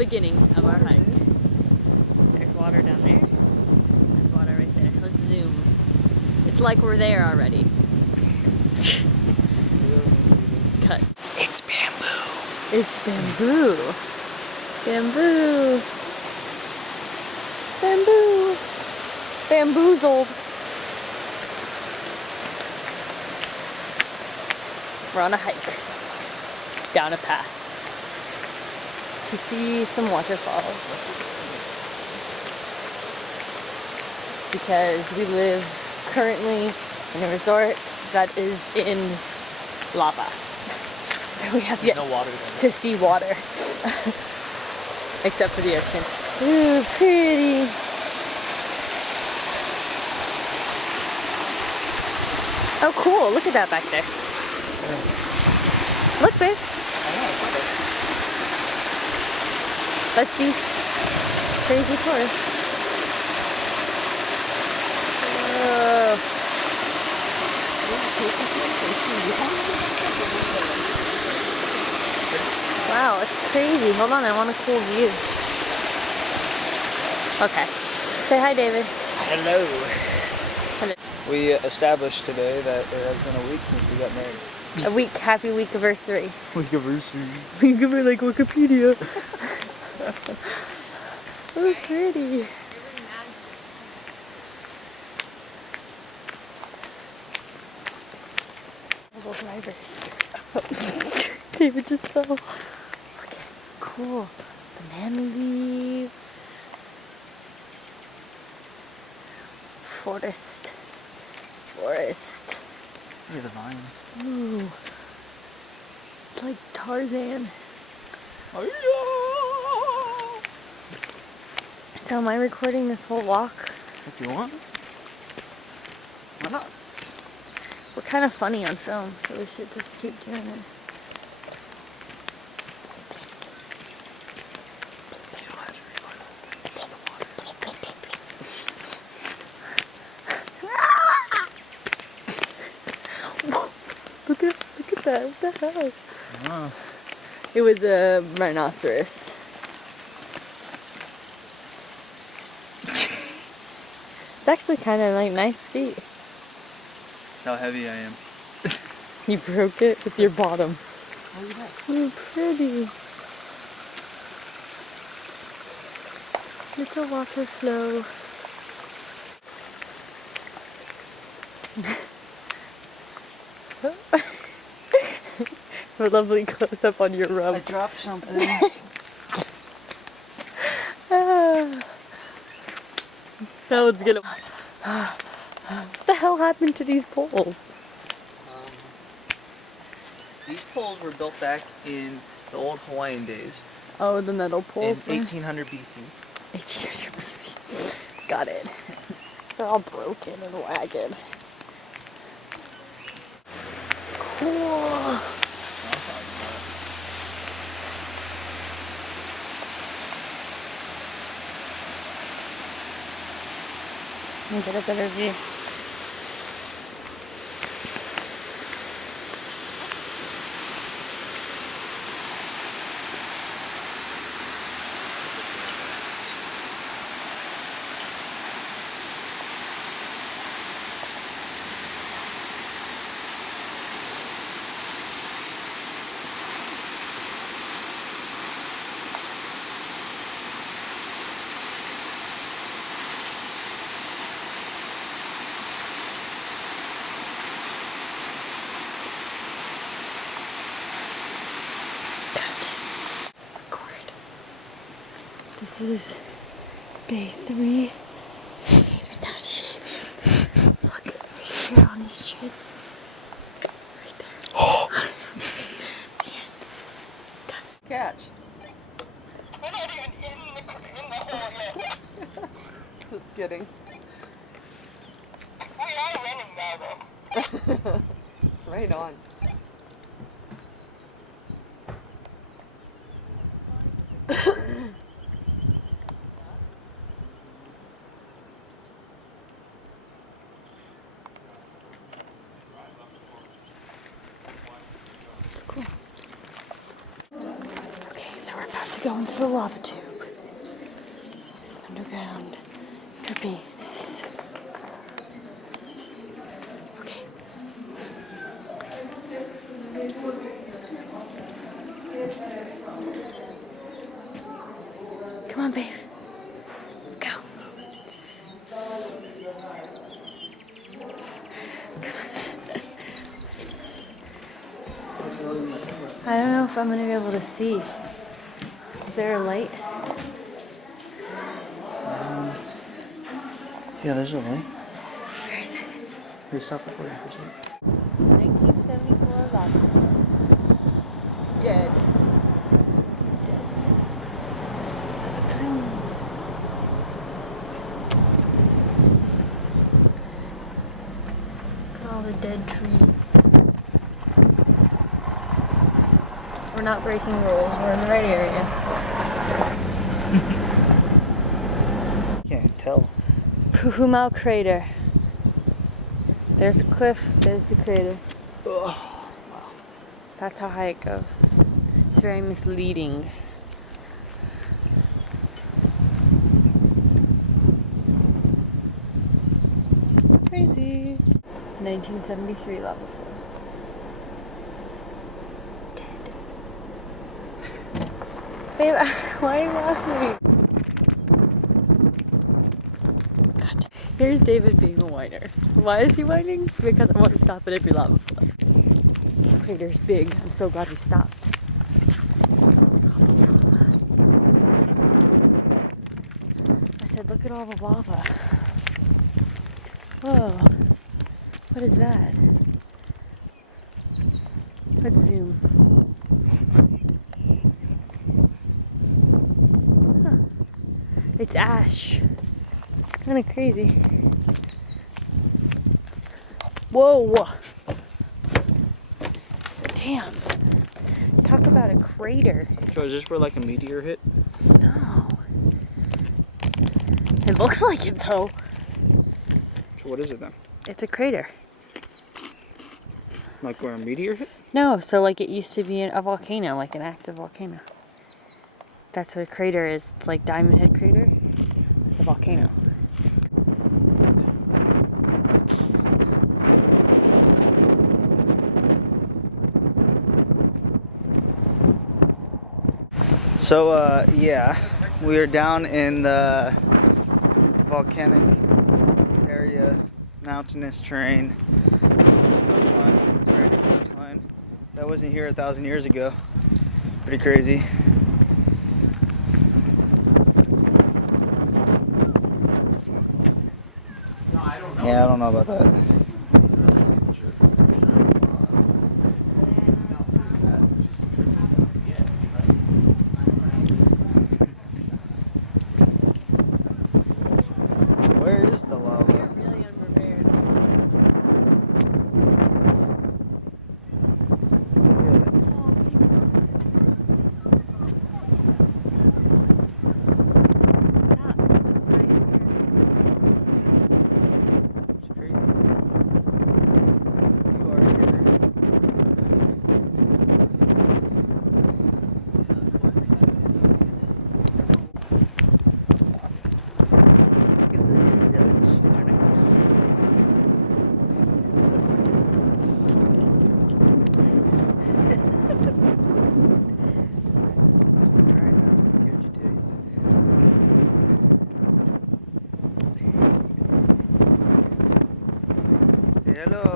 beginning of our hike. There's water down there. There's water right there. Let's zoom. It's like we're there already. Cut. It's bamboo. It's bamboo. Bamboo. Bamboo. Bamboozled. We're on a hike. Down a path. To see some waterfalls. Because we live currently in a resort that is in lava. So we have yet no water to see water. Except for the ocean. Ooh, pretty. Oh cool, look at that back there. Look, babe. Let's see crazy tourists. Whoa. Wow, it's crazy. Hold on, I want a cool view. Okay. Say hi, David. Hello. Hello. We established today that it has been a week since we got married. A week, happy week anniversary. Week-anniversary. We give her like Wikipedia. Oh, pretty. David just fell. Look at cool. Banana leaves. Forest. Look at the vines. Ooh. It's like Tarzan. Oh, yeah. So am I recording this whole walk? If you want. Why not? We're kind of funny on film, so we should just keep doing it. Look at that, what the hell? Oh. It was a rhinoceros. It's actually kind of like nice to see. That's how heavy I am. You broke it with your bottom. Oh, yeah. Oh, pretty. Little water flow. A lovely close up on your rub. I dropped something. That one's gonna. What the hell happened to these poles? These poles were built back in the old Hawaiian days. Oh, the metal poles. In 1800 BC. 1800 BC. Got it. They're all broken and ragged. Cool. Let me get a better view. This is day 3. David's out of shape. Look at his hair on his chin. Right there. Oh! The end. Catch. We're not even in the hole yet. Just kidding. We are running now, though. Right on. It's cool. Okay, so we're about to go into the lava tube. It's underground, drippiness. Okay. Come on, babe. Let's go. I don't know if I'm gonna be able to see. Is there a light? Yeah, there's a light. Where is it? Here, stop recording for a second. 1974 lava flow. Dead. Deadness. Look at all the dead trees. We're not breaking rules. We're in the right area. Can't tell. Puhumau crater. There's the cliff. There's the crater. Ugh. That's how high it goes. It's very misleading. Crazy. 1973 lava flow. Babe, why are you laughing? God. Here's David being a whiner. Why is he whining? Because I want to stop at every lava flow. This crater's big. I'm so glad we stopped. I said, look at all the lava. Whoa. What is that? Let's zoom. Huh. It's ash. It's kind of crazy. Whoa. Damn. Talk about a crater. So is this where like a meteor hit? No. It looks like it though. So what is it then? It's a crater. Like where a meteor hit? No, so like it used to be a volcano, like an active volcano. That's what a crater is. It's like Diamond Head Crater. It's a volcano. So yeah, we are down in the volcanic area, mountainous terrain. Coastline. It's a very good coastline. That wasn't here 1,000 years ago. Pretty crazy. Yeah, I don't know about that. Where is the lava? We're really unprepared. It's crazy. You are here. Look at the zealous drinks. She's trying not to regurgitate. Hello.